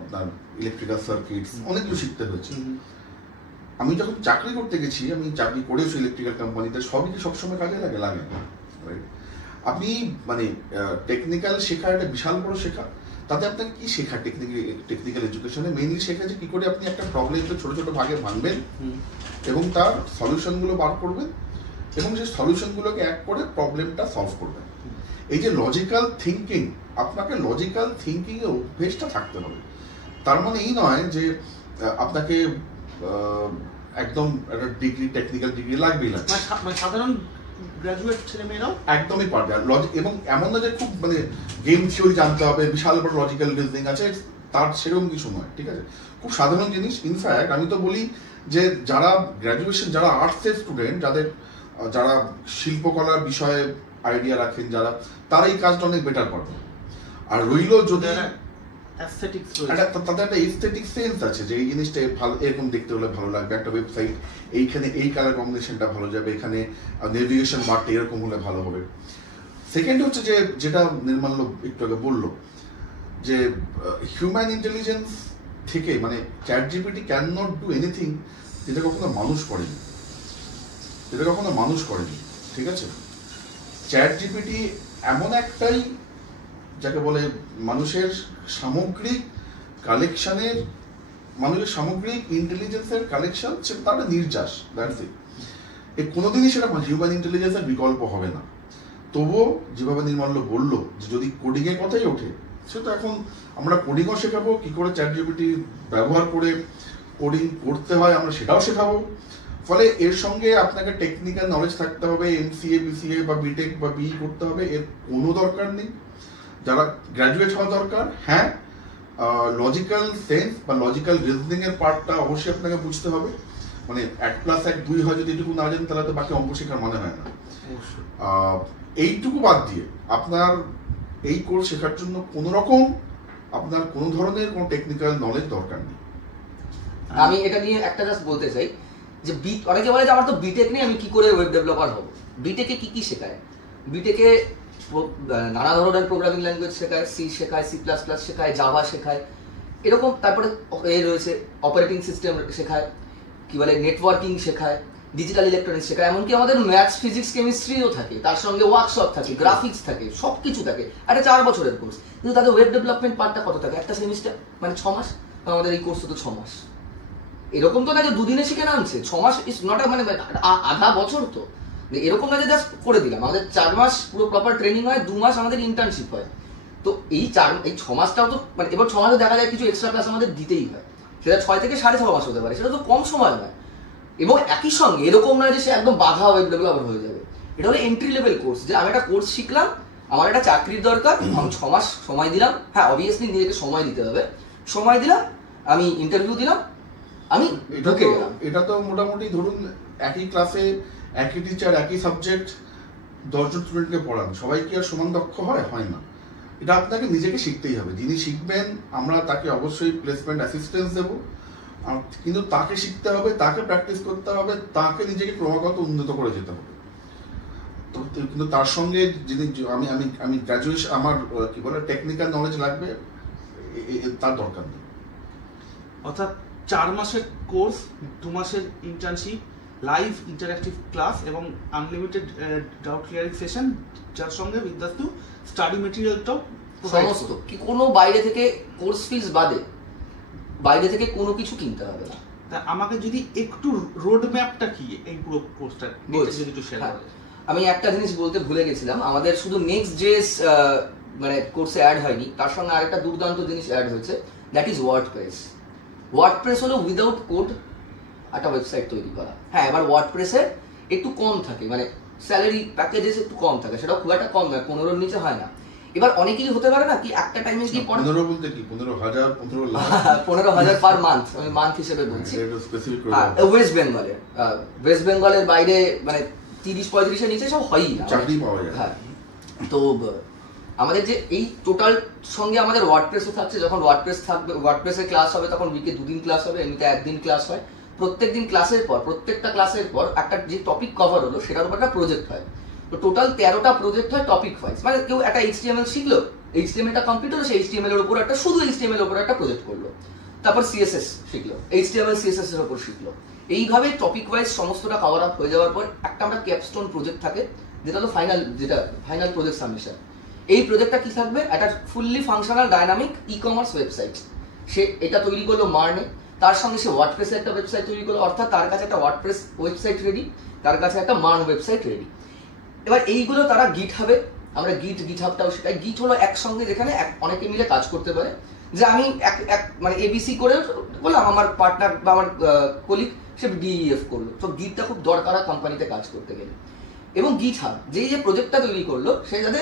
আপনার ইলেকট্রিক্যাল সার্কিটস, অনেক কিছু শিখতে হয়েছে। আমি যখন চাকরি করতে গেছি, আমি চাকরি করেছি ইলেকট্রিক্যাল কোম্পানিতে, সবই কি সবসময় কাজে লাগে? লাগে। আপনি মানে টেকনিক্যাল শেখা একটা বিশাল বড় শেখা, তাতে আপনাকে কি শেখা? টেকনিক্যাল এডুকেশনে মেইনলি শেখা যে কি করে আপনি একটা প্রবলেমকে ছোট ছোট ভাগে ভাঙবেন এবং তার সলিউশনগুলো বার করবেন এবং সেই সলিউশনগুলোকে এক করে প্রবলেমটা সলভ করবেন। এই যে লজিক্যাল থিঙ্কিং, আপনাকে লজিক্যাল থিঙ্কিং এর অভ্যেসটা থাকতে হবে। তার মানে এই নয় যে আপনাকে একদম একটা ডিগ্রি, টেকনিক্যাল ডিগ্রি লাগবেই লাগবে, সাধারণ গ্র্যাজুয়েট ছেলেমেয়েরাও একদমই পারবে। আর লজিক, এবং এমন না যে খুব মানে গেম থিওরি জানতে হবে, বিশাল বড় লজিক্যাল রিজনিং আছে, তার সেরকম কিছু নয়, ঠিক আছে? খুব সাধারণ জিনিস। ইনফ্যাক্ট আমি তো বলি যে যারা গ্র্যাজুয়েশন, যারা আর্টসের স্টুডেন্ট, যারা শিল্পকলার বিষয়ে আইডিয়া রাখেন, তারা এই কাজটা অনেক বেটার করবে। আর রইল যদি তাদের একটা এস্থেটিক সেন্স আছে যে এই জিনিসটা ভালো, এরকম দেখতে হলে ভালো লাগবে, একটা ওয়েবসাইট এইখানে এই কালার কম্বিনেশনটা ভালো যাবে, এখানে নেভিগেশন বারটা এরকম হলে ভালো হবে। সেকেন্ড হচ্ছে যে যেটা নির্মাল্য একটু আগে বললো, যে হিউম্যান ইন্টেলিজেন্স থেকে মানে chat GPT can not do anything যেটা কখনো মানুষ করেনি, ঠিক আছে? চ্যাট জিপিটি এমন একটাই, যাকে বলে মানুষের সামগ্রিক ইন্টেলিজেন্সের কালেকশন, সেটা তার নির্যাস, দ্যাটস ইট। কোনোদিনই সেটা হিউম্যান ইন্টেলিজেন্সের বিকল্প হবে না। তবুও যেভাবে নির্মাল্য বললো যে যদি কোডিং এর কথাই ওঠে, সেটা এখন আমরা কোডিংও শেখাবো, কি করে চ্যাট জিপিটি ব্যবহার করে কোডিং করতে হয় আমরা সেটাও শেখাবো। ফলে এর সঙ্গে আপনাকে টেকনিক্যাল নলেজ থাকতে হবে, এমসিএ, বিসিএ বা বিটেক বা বিই করতে হবে, এর কোনো দরকার নেই। যারা গ্র্যাজুয়েট হওয়া দরকার, হ্যাঁ, লজিক্যাল সেন্স বা লজিক্যাল রিজনিং এর পার্টটা অবশ্যই আপনাকে বুঝতে হবে। মানে 1+1=2 হয়, যদি এটুকু না জানেন তাহলে তো বাকি অঙ্ক শেখার মনে হয় না। এইটুকু বাদ দিয়ে আপনার এই কোর্স শেখার জন্য আপনার কোনো ধরনের কোনো টেকনিক্যাল নলেজ দরকার নেই। আমি এটা নিয়ে একটা জাস্ট বলতে চাই যে অনেকে বলে যে আমার তো বিটেক নেই, আমি কি করে ওয়েব ডেভেলপার হব? বিটেকে কি শেখায়? বিটেকে নানা ধরনের প্রোগ্রামিং ল্যাঙ্গুয়েজ শেখায়, সি শেখায়, C++ শেখায়, জাভা শেখায়, এরকম। তারপরে রয়েছে অপারেটিং সিস্টেম শেখায়, কি বলে নেটওয়ার্কিং শেখায়, ডিজিটাল ইলেকট্রনিক্স শেখায়, এমনকি আমাদের ম্যাথস, ফিজিক্স, কেমিস্ট্রিও থাকে, তার সঙ্গে ওয়ার্কশপ থাকে, গ্রাফিক্স থাকে, সব কিছু থাকে। একটা 4 বছরের কোর্স, কিন্তু তাদের ওয়েব ডেভেলপমেন্ট পার্টটা কত থাকে? একটা সেমিস্টার, মানে 6 মাস। আমাদের এই কোর্স তো 6 মাস। এরকম তো না যে দুদিনে শিখে নামছে। 6 মাস ইজ নট মানে আধা বছর। তো এরকম না যে জাস্ট করে দিলাম। আমাদের 4 মাস পুরো প্রপার ট্রেনিং হয়, 2 মাস আমাদের ইন্টার্নশিপ হয়। তো এই 6 মাসটাও তো মানে, এবার 6 মাসে দেখা যায় কিছু এক্সট্রা ক্লাস আমাদের দিতেই হয়, সেটা 6 থেকে 6.5 মাস হতে পারে, সেটা তো কম সময় নয়। এবং একই সঙ্গে এরকম নয় যে সে একদম বাধা ওয়েব ডেভেলপার হয়ে যাবে। এটা হলো এন্ট্রি লেভেল কোর্স, যে আমি একটা কোর্স শিখলাম, আমার একটা চাকরির দরকার, আমি 6 মাস সময় দিলাম। হ্যাঁ, অবভিয়াসলি নিজেকে সময় দিতে হবে, সময় দিলাম, আমি ইন্টারভিউ দিলাম, আমি ঢুকে গেলাম। এটা তো মোটামুটি ধরুন একই ক্লাসে একই টিচার একই সাবজেক্ট 10 জন স্টুডেন্টকে পড়ান, সবাই কি আর সমান দক্ষ হয়? হয় না। এটা আপনাকে নিজেকে শিখতেই হবে। যিনি শিখবেন আমরা তাকে অবশ্যই প্লেসমেন্ট অ্যাসিস্ট্যান্স দেবো, কিন্তু তাকে শিখতে হবে, তাকে প্র্যাকটিস করতে হবে, তাকে নিজেকে ক্রমাগত উন্নত করে যেতে হবে। তো কিন্তু তার সঙ্গে যিনি আমি গ্র্যাজুয়েশন, আমার কি বলে টেকনিক্যাল নলেজ লাগবে, তার দরকার নেই। অর্থাৎ 4 মাসের কোর্স, 2 মাসের ইন্টার্নশিপ, লাইভ ইন্টারঅ্যাক্টিভ ক্লাস এবং আনলিমিটেড ডাউট ক্লিয়ারিং সেশন, যার সঙ্গে বিদ্যার্থী স্টাডি মেটেরিয়ালটাও সমস্ত, কি কোনো বাইরে থেকে কোর্স ফিস বাদে বাইরে থেকে কোনো কিছু কিনতে হবে না। তা আমাকে যদি একটু রোড ম্যাপটা কি এই পুরো কোর্সটা যদি একটু শেয়ার করেন। আমি একটা জিনিস বলতে ভুলে গেছিলাম, আমাদের শুধু নেক্সট.js মানে কোর্সে অ্যাড হয়নি, তার সঙ্গে আরেকটা দুর্দান্ত জিনিস অ্যাড হয়েছে, দ্যাট ইজ ওয়ার্ডপ্রেস। ওয়ার্ডপ্রেস হলো উইদাউট কোড একটা ওয়েবসাইট তৈরি করা। হ্যাঁ, এবার ওয়ার্ডপ্রেসে একটু কম থাকে, মানে স্যালারি প্যাকেজেস একটু কম থাকে, সেটা খুব একটা কম নয়, 15-র নিচে হয় না। এবার অনেকেই হতে পারে না কি একটা টাইমে কি 15 বলতে কি 15,000 15 লাখ 15,000 পার মান্থ, আমি মান্থ হিসেবে বলছি। ওয়েস্ট বেঙ্গলের বাইরে মানে 30-35-এর নিচে সব হয়ই না, চাকরি পাওয়া যায়। হ্যাঁ, তো আমাদের যে এই টোটাল সঙ্গে আমাদের ওয়ার্ডপ্রেসও থাকছে। যখন ওয়ার্ডপ্রেসের ক্লাস হবে তখন উইকে 2 দিন ক্লাস হবে, এমনিতে 1 দিন ক্লাস হয়। প্রত্যেকদিন ক্লাসের পর প্রত্যেকটা ক্লাসের পর একটা যে টপিক কভার হলো সেটার উপর একটা প্রজেক্ট হয়। তো টোটাল 13টা প্রজেক্ট হয় টপিক ওয়াইজ। মানে কেউ একটা HTML শিখলো, HTML-টা কমপ্লিট হলো, সেই HTML এর উপর একটা শুধু HTML এর উপর একটা প্রজেক্ট করলো। তারপর CSS শিখলো, HTML CSS এর উপর শিখলো। এইভাবে টপিক ওয়াইজ সমস্তটা কভার আপ হয়ে যাওয়ার পর একটা আমরা ক্যাপস্টোন প্রজেক্ট থাকে, যেটা হলো ফাইনাল প্রজেক্ট সাবমিশন। এই প্রজেক্টটা কি থাকবে? একটা fully functional dynamic e-commerce website. সে এটা তৈরি করলো মার্নে, তার সঙ্গে সে ওয়ার্ডপ্রেসে একটা ওয়েবসাইট তৈরি করলো, অর্থাৎ তার কাছে একটা ওয়ার্ডপ্রেস ওয়েবসাইট রেডি, তার কাছে একটা মার্ন ওয়েবসাইট রেডি। এবার এইগুলো তারা গিট হবে, আমরা গিট হাবটাও শেখাই। গিট হলো একসঙ্গে যেখানে অনেকে মিলে কাজ করতে পারে, যে আমি মানে ABC করে বললাম, আমার পার্টনার বা আমার কলিগ সে DEF করলো। তো গিটটা খুব দরকার হয় কোম্পানিতে কাজ করতে গেলে। এবং গিট হাব যে প্রজেক্টটা তৈরি করলো, সে যাতে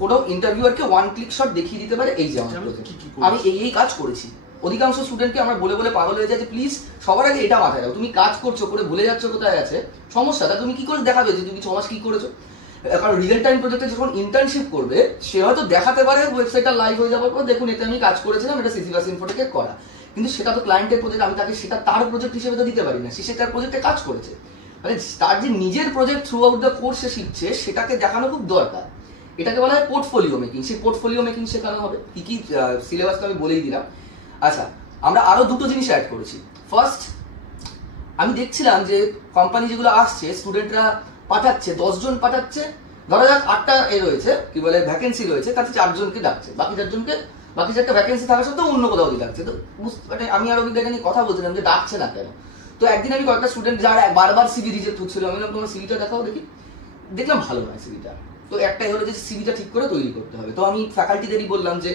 কোনো ইন্টারভিউয়ারকে ওয়ান ক্লিক শট দেখিয়ে দিতে পারে, এই যে আমার প্রজেক্ট, আমি এই কাজ করেছি। অধিকাংশ স্টুডেন্টকে আমরা বলে বলে পাগল হয়ে যায় যে প্লিজ সবার আগে এটা মাথায় রাখো, তুমি কাজ করছো করে ভুলে যাচ্ছ কোথায় আছে সমস্যাটা, তুমি কি করে দেখাবে যে তুমি 6 মাস কি করেছো? কারণ রিয়েল টাইম প্রজেক্টে যখন ইন্টার্নশিপ করবে, সে হয়তো দেখাতে পারে ওয়েবসাইটটা লাইভ হয়ে যাওয়ার পর, দেখুন এতে আমি কাজ করেছিলাম, এটা সিজিবাস ইনফোটেকে করা। কিন্তু সেটা তো ক্লায়েন্টের প্রজেক্ট, আমি তাকে সেটা তার প্রজেক্ট হিসেবে তো দিতে পারি না, সে তার প্রজেক্টে কাজ করেছে। মানে তার যে নিজের project throughout the course সে শিখছে, সেটাকে দেখানো খুব দরকার। এটাকে বলা হয় পোর্টফোলিও মেকিং। সেই পোর্টফোলিও মেকিং শেখানো হবে। কি কি সিলেবাস তো আমি বলেই দিলাম। আচ্ছা, আমরা আরো দুটো জিনিস অ্যাড করেছি। ফার্স্ট, আমি দেখছিলাম যে কোম্পানি যেগুলো আসছে, স্টুডেন্টরা পাঠাচ্ছে, 10 জন পাঠাচ্ছে, ধরা যাক 8টা রয়েছে, কি বলে ভ্যাকেন্সি রয়েছে, তাতে 4 জনকে ডাকছে, বাকি 4টা ভ্যাকেন্সি থাকা সত্ত্বেও অন্য কোথাও দিয়ে ডাকছে। তো মানে আমি আর অভিজ্ঞতা নিয়ে কথা বলছিলাম যে ডাকছে না কেন। তো একদিন আমি কয়েকটা স্টুডেন্ট যারা বারবার সিভি রিজেক্ট হচ্ছিল, আমি বললাম তোমার সিভিটা দেখাও দেখি। দেখলাম ভালো নয় সিভিটা। তো একটাই হলো যে সিভিটা ঠিক করে তৈরি করতে হবে। তো আমি ফ্যাকাল্টিদেরই বললাম যে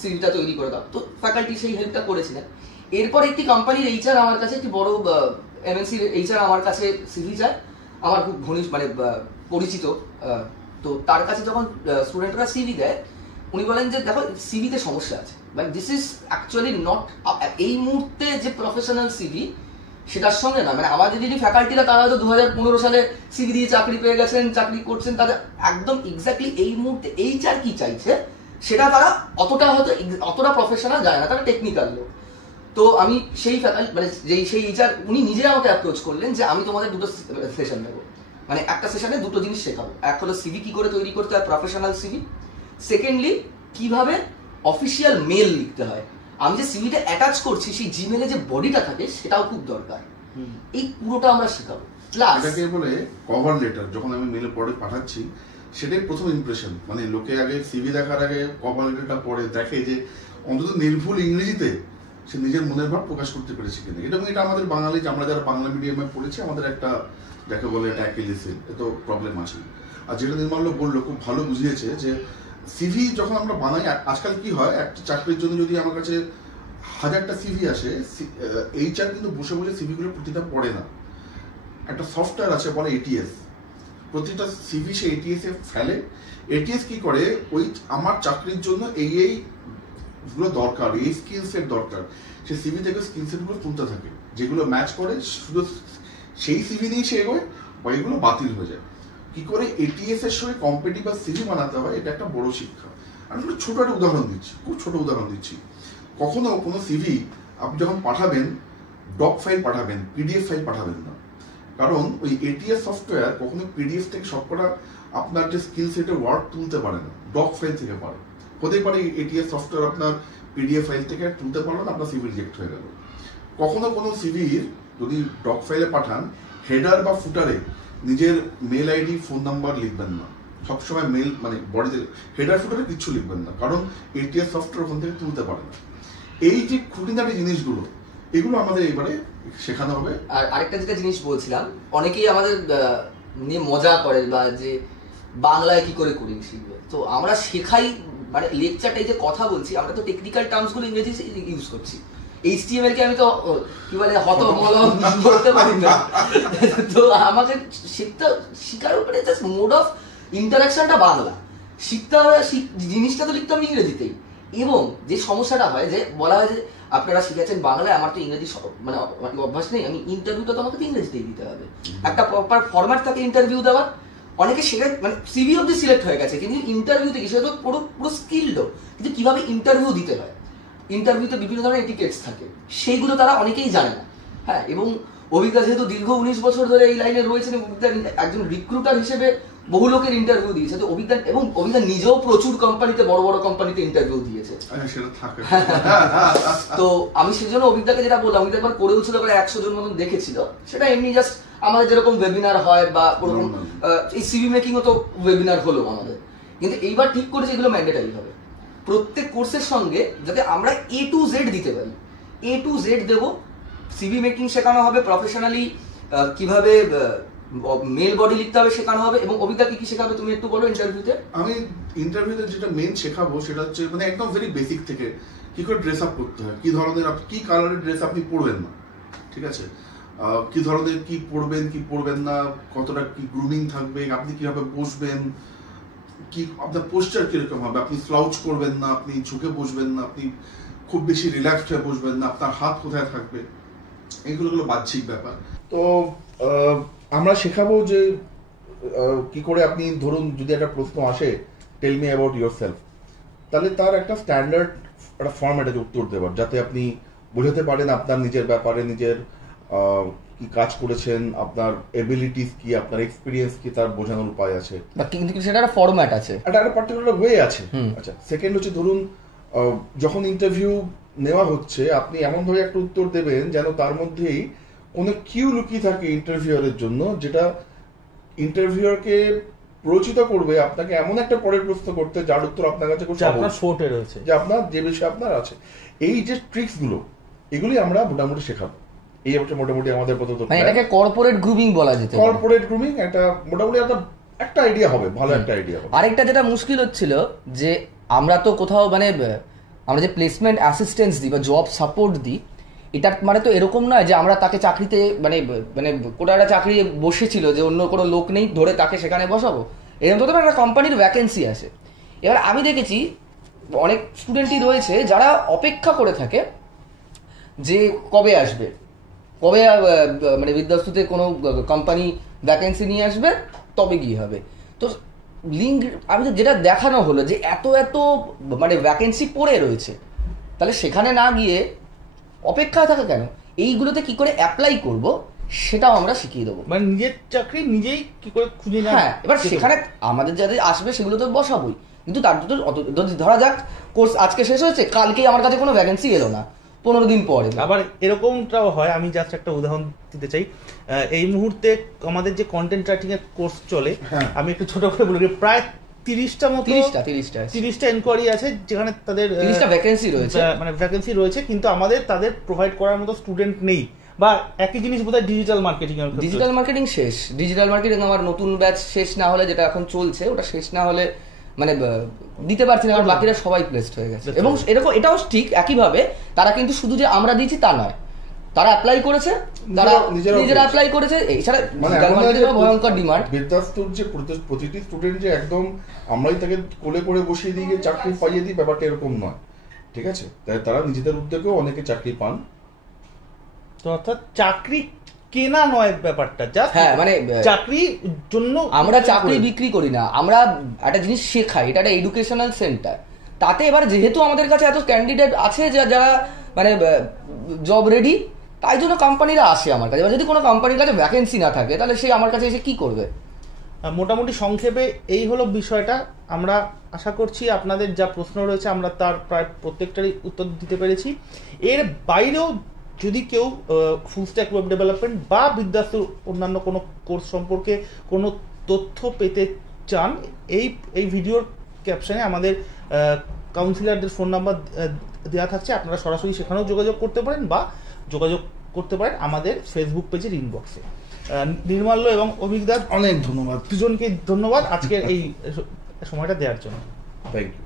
সিভিটা তৈরি করে দাও। তো ফ্যাকাল্টি সেই হেল্পটা করেছিলেন। এরপর একটি কোম্পানির HR আমার কাছে, একটি বড় MNC HR আমার কাছে সিভি চায়, আমার খুব ঘনিষ্ঠ মানে পরিচিত। তো তার কাছে যখন স্টুডেন্টরা সিভি দেয়, উনি বলেন যে দেখো সিভিতে সমস্যা আছে, মানে দিস ইজ অ্যাকচুয়ালি নট এই মুহূর্তে যে প্রফেশনাল সিভি সেটার সঙ্গে না। মানে আমাদের যিনি ফ্যাকাল্টিরা, তারা হয়তো 2015 সালে সিভি দিয়ে চাকরি পেয়ে গেছেন, চাকরি করছেন, তাদের একদম এক্স্যাক্টলি এই মুহূর্তে HR কি চাইছে সেটা তারা অতটা প্রফেশনাল যায় না, তারা টেকনিক্যাল লোক। তো আমি সেই ফ্যাকাল্টি মানে সেই HR উনি নিজে আমাকে অ্যাপ্রোচ করলেন যে আমি তোমাদের 2টো সেশন নেবো, মানে একটা সেশনে 2টো জিনিস শেখাবো। এক হলো সিভি কি করে তৈরি করতে হয়, প্রফেশনাল সিভি। সেকেন্ডলি, কিভাবে অফিসিয়াল মেল লিখতে হয়। আমি যে সিভিটা অ্যাটাচ করছি, সেই জিমেলে যে বডিটা থাকে সেটাও খুব দরকার। এই পুরোটা আমরা শেখাবো। প্লাস এটাকে বলে কভার লেটার। যখন আমি মেলে পড়ে পাঠাচ্ছি, সেটাই প্রথম ইমপ্রেশন। মানে লোকে আগে সিভি দেখার আগে কভার লেটারটা পড়ে দেখে যে অন্তত নির্ভুল ইংরেজিতে সে নিজের মনের ভাব প্রকাশ করতে পেরেছে কিনা। এটা আমাদের বাঙালি, আমরা যারা বাংলা মিডিয়ামে পড়েছি, আমাদের একটা যাকে বলে একটা অ্যাকিলিসে এত প্রবলেম আছে। আর যেটা নির্মল বললো খুব ভালো বুঝিয়েছে যে সিভি যখন আমরা বানাই, আজকাল কি হয়, একটা চাকরির জন্য যদি আমার কাছে 1000টা সিভি আসে, HR কিন্তু বসে বসে সিভিগুলো প্রতিটা পড়ে না। একটা সফটওয়্যার আছে বলে ATS, প্রতিটা সিভি সে ATS এ ফেলে। ATS কি করে, ওই আমার চাকরির জন্য এই গুলো দরকার, এই স্কিল সেট দরকার, সে সিভি থেকে স্কিল সেট গুলো তুলতে থাকে, যেগুলো ম্যাচ করে শুধু সেই সিভি নিয়ে সে এগোয়, ওইগুলো বাতিল হয়ে যায়। কি করে ATS এর সঙ্গে কম্পিটিটিভ সিভি বানাতে হয়, এটা একটা বড় শিক্ষা। আমি ছোট একটা উদাহরণ দিচ্ছি, খুব ছোট উদাহরণ দিচ্ছি। কখনো কোনো সিভি আপনি যখন পাঠাবেন, ডক ফাইল পাঠাবেন, PDF ফাইল পাঠাবেন না। কারণ ওই ATS সফটওয়্যার কখনো PDF থেকে সবকটা আপনার যে স্কিল সেটের ওয়ার্ক তুলতে পারে না, ডক ফাইল থেকে পারে। হতে পারে ATS সফটওয়্যার আপনার PDF ফাইল থেকে তুলতে পারলো না, আপনার সিভি রিজেক্ট হয়ে গেল। কখনো কোনো সিভির যদি ডক ফাইলে পাঠান, হেডার বা ফুটারে নিজের মেল আইডি, ফোন নাম্বার লিখবেন না। সবসময় মেল মানে বডিতে হেডার ফুটারে কিচ্ছু লিখবেন না, কারণ ATS সফটওয়্যার ওখান থেকে তুলতে পারে না। এই যে খুঁটিনাটি জিনিসগুলো, এগুলো আমাদের এবারে শেখানো হবে। আর আরেকটা যেটা জিনিস বলছিলাম, অনেকেই আমাদের নিয়ে মজা করে বা যে বাংলায় কি করে কোডিং শিখবে। তো আমরা শেখাই, মানে লেকচারটাই যে কথা বলছি, আমরা তো টেকনিক্যাল টার্মসগুলো ইংরেজি ইউজ করছি। HTML কে আমি তো কি বলে হতমলম বলতে পারি না। তো আমাকে শিখার উপরে জাস্ট মোড অফ ইন্টারাকশনটা বাংলা শিখতে হবে, জিনিসটা তো লিখতে হবে ইংরেজিতেই। এবং যে সমস্যাটা হয় যে বলা হয় যে আপনারা শিখেছেন বাংলায়, আমার তো ইংরেজি মানে অভ্যাস নেই, আমি ইন্টারভিউটা তো আমাকে ইংরেজিতেই দিতে হবে। একটা প্রপার ফরম্যাট থাকে ইন্টারভিউ দেওয়ার। অনেকে সেটা মানে সিভি অব্দি সিলেক্ট হয়ে গেছে, কিন্তু ইন্টারভিউতে কি, সেটা তো পুরো স্কিল্ড, কিন্তু কিভাবে ইন্টারভিউ দিতে হয়, ইন্টারভিউতে বিভিন্ন ধরনের এটিকেটস থাকে, সেইগুলো তারা অনেকেই জানে না। হ্যাঁ, এবং অভিজ্ঞতা যেহেতু দীর্ঘ 19 বছর ধরে এই লাইনে রয়েছেন এবং একজন রিক্রুটার হিসেবে বহু লোকের ইন্টারভিউ দিয়েছে, তো অভিজ্ঞতা নিজেও প্রচুর কোম্পানিতে, বড় বড় কোম্পানিতে ইন্টারভিউ দিয়েছে। তো আমি সেজন্য অভিজ্ঞতাকে যেটা বললাম, অভিজ্ঞতা একবার করেও ছিল, 100 জন মতন দেখেছিল, সেটা এমনি জাস্ট আমাদের যেরকম ওয়েবিনার হয় বা ওরকম এই সিভি মেকিংও তো ওয়েবিনার হলো আমাদের, কিন্তু এইবার ঠিক করেছে এগুলো ম্যান্ডেটারি হবে প্রত্যেক কোর্সের সঙ্গে, যাতে আমরা A to Z দিতে পারি। A to Z দেবো, সিভি মেকিং শেখানো হবে, প্রফেশনালি কিভাবে মেল বডি লিখতে হবে শেখানো হবে। এবং অভিজ্ঞতা কি শেখাবে তুমি একটু বলো ইন্টারভিউতে? আমি ইন্টারভিউতে যেটা মেন শেখাবো সেটা হচ্ছে মানে একদম ভেরি বেসিক থেকে কি করে ড্রেস আপ করতে হয়, কি ধরনের কি কালারের ড্রেস আপনি পরবেন না, ঠিক আছে, কি ধরনের কি পরবেন কি পরবেন না, কতটা কি গ্রুমিং থাকবে, আপনি কিভাবে বসবেন, কি আপনার পোস্টার কিরকম হবে, আপনি স্লাউচ করবেন না, আপনি ঝুঁকে বসবেন না, আপনি খুব বেশি রিল্যাক্সড হয়ে বসবেন না, আপনার হাত কোথায় থাকবে, এইগুলো বাহ্যিক ব্যাপার। তো আমরা শেখাবো যে কি করে আপনি ধরুন যদি একটা প্রশ্ন আসে টেল মি অ্যাবাউট ইয়োরসেলফ, তাহলে তার একটা স্ট্যান্ডার্ড একটা ফরম্যাটে উত্তর দেওয়ার, যাতে আপনি বোঝাতে পারেন আপনার নিজের ব্যাপারে, নিজের কি কাজ করেছেন, আপনার এবিলিটিস কি, আপনার এক্সপিরিয়েন্স কি, তার বোঝানোর উপায় আছে, কিন্তু সেটা একটা ফরম্যাট আছে, একটা পার্টিকুলার ওয়ে আছে। আচ্ছা, সেকেন্ড হচ্ছে ধরুন যখন ইন্টারভিউ নেওয়া হচ্ছে আপনি এমনভাবে একটা উত্তর দেবেন যেন তার মধ্যেই কোনো কিউ লুকিয়ে থাকে ইন্টারভিউয়ারের জন্য, যেটা ইন্টারভিউয়ারকে প্ররোচিত করবে আপনাকে এমন একটা পরের প্রশ্ন করতে যার উত্তর আপনার কাছে খুব সহজ রয়েছে, যে আপনার যে বিষয়ে আপনার আছে। এই যে ট্রিক্স গুলো, এগুলি আমরা মোটামুটি শেখাবো। এই মোটামুটি আমাদের এটাকে কর্পোরেট গ্রুমিং বলা যেতে পারে। কর্পোরেট গ্রুমিং একটা মোটামুটি একটা আইডিয়া হবে, ভালো একটা আইডিয়া হবে। আরেকটা যেটা মুশকিল হচ্ছিল যে আমরা তো কোথাও মানে আমরা যে প্লেসমেন্ট অ্যাসিস্ট্যান্স দিই বা জব সাপোর্ট দিই, এটা মানে তো এরকম নয় যে আমরা তাকে চাকরিতে মানে মানে কোনো একটা চাকরি বসেছিল যে অন্য কোনো লোক নেই ধরে তাকে সেখানে বসাবো, এরকম তো একটা কোম্পানির ভ্যাকেন্সি আছে। এবার আমি দেখেছি অনেক স্টুডেন্টই রয়েছে যারা অপেক্ষা করে থাকে যে কবে আসবে, কবে মানে বিদ্যাস্তুতে কোনো কোম্পানি ভ্যাকেন্সি নিয়ে আসবে তবে গিয়ে হবে। তো লিঙ্ক আমি তো যেটা দেখানো হলো যে এত মানে ভ্যাকেন্সি পড়ে রয়েছে, তাহলে সেখানে না গিয়ে অপেক্ষায় থাকা কেন, এইগুলোতে কি করে অ্যাপ্লাই করব সেটাও আমরা শিখিয়ে দেবো, মানে নিজের চাকরি নিজেই কি করে খুঁজে নেওয়া। হ্যাঁ, এবার সেখানে আমাদের যাদের আসবে সেগুলো তো বসাবোই, কিন্তু তার জন্য ধরা যাক কোর্স আজকে শেষ হয়েছে, কালকেই আমার কাছে কোনো ভ্যাকেন্সি এলো না, 15 দিন পরে। আবার এরকমটাও হয়, আমি জাস্ট একটা উদাহরণ দিতে চাই। এই মুহূর্তে আমাদের যে কন্টেন্ট রাইটিং এর কোর্স চলে, আমি একটু ছোট করে বলি, প্রায় 30টা এনকোয়ারি আছে, যেখানে তাদের 30টা ভ্যাকেন্সি রয়েছে, মানে ভ্যাকেন্সি রয়েছে, কিন্তু আমাদের তাদের প্রোভাইড করার মতো স্টুডেন্ট নেই। বা একই জিনিস বোধহয় ডিজিটাল মার্কেটিং শেষ, ডিজিটাল মার্কেটিং আমার নতুন ব্যাচ শেষ না হলে, যেটা এখন চলছে ওটা শেষ না হলে মানে দিতে পারছি না, কারণ বাকিরা সবাই প্লেসড হয়ে গেছে। এবং এরকম এটাও ঠিক একইভাবে তারা কিন্তু শুধু যে আমরা দিচ্ছি তা নয়, তারা অ্যাপ্লাই করেছে, তারা নিজেরা অ্যাপ্লাই করেছে। এছাড়া ভয়ঙ্কর ডিমান্ড, বিদ্যাস্তুর যে প্রতিটি স্টুডেন্ট যে একদম আমরাই তাকে কোলে করে বসিয়ে দিয়ে চাকরি পাইয়ে দিই, ব্যাপারটা এরকম নয়, ঠিক আছে। তাই তারা নিজেদের উদ্যোগেও অনেকে চাকরি পান। তো অর্থাৎ চাকরি কেনা নয় ব্যাপারটা, হ্যাঁ, মানে চাকরির জন্য আমরা চাকরি বিক্রি করি না, আমরা একটা জিনিস শেখাই, এটা একটা এডুকেশনাল সেন্টার। তাতে এবার যেহেতু আমাদের কাছে এত ক্যান্ডিডেট আছে যারা মানে জব রেডি, তাই জন্য কোম্পানিরা আসে আমার কাছে। এবার যদি কোনো কোম্পানির কাছে ভ্যাকেন্সি না থাকে তাহলে সে আমার কাছে এসে কি করবে? মোটামুটি সংক্ষেপে এই হলো বিষয়টা। আমরা আশা করছি আপনাদের যা প্রশ্ন রয়েছে আমরা তার প্রায় প্রত্যেকটারই উত্তর দিতে পেরেছি। এর বাইরেও যদি কেউ ফুল স্ট্যাক ওয়েব ডেভেলপমেন্ট বা বিদ্যাস্তুর অন্যান্য কোনো কোর্স সম্পর্কে কোনো তথ্য পেতে চান, এই ভিডিওর ক্যাপশনে আমাদের কাউন্সিলরদের ফোন নাম্বার দেওয়া থাকছে, আপনারা সরাসরি সেখানেও যোগাযোগ করতে পারেন বা যোগাযোগ করতে পারেন আমাদের ফেসবুক পেজের ইনবক্সে। নির্মাল্য এবং অভিজ্ঞতা অনেক ধন্যবাদ, দুজনকে ধন্যবাদ আজকের এই সময়টা দেওয়ার জন্য। Thank you.